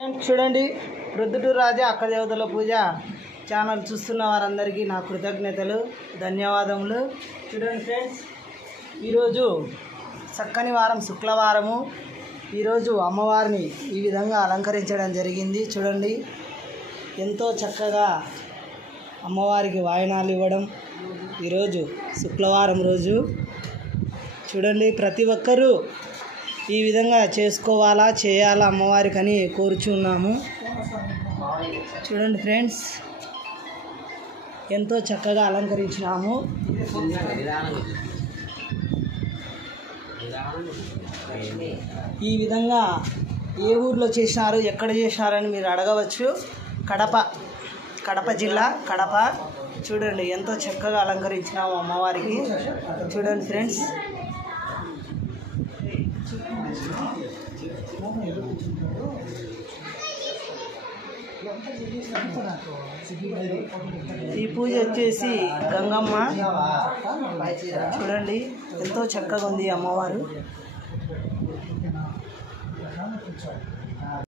చూడండి, ప్రొద్దుటూరు రాజా అక్క దేవతల పూజ ఛానల్ చూస్తున్న వారందరికీ నా కృతజ్ఞతలు, ధన్యవాదములు. చూడండి ఫ్రెండ్స్, ఈరోజు చక్కని వారం, శుక్రవారము. ఈరోజు అమ్మవారిని ఈ విధంగా అలంకరించడం జరిగింది. చూడండి, ఎంతో చక్కగా అమ్మవారికి వాయనాలు ఇవ్వడం. ఈరోజు శుక్రవారం రోజు చూడండి, ప్రతి ఒక్కరూ ఈ విధంగా చేసుకోవాలా, చేయాలా అమ్మవారికి అని కోరుచున్నాము. చూడండి ఫ్రెండ్స్, ఎంతో చక్కగా అలంకరించినాము. ఈ విధంగా ఏ ఊర్లో చేసినారు, ఎక్కడ చేసినారని మీరు అడగవచ్చు. కడప జిల్లా కడప. చూడండి, ఎంతో చక్కగా అలంకరించినాము అమ్మవారికి. చూడండి ఫ్రెండ్స్, ఈ పూజ వచ్చేసి గంగమ్మ. చూడండి, ఎంతో చక్కగా ఉంది అమ్మవారు.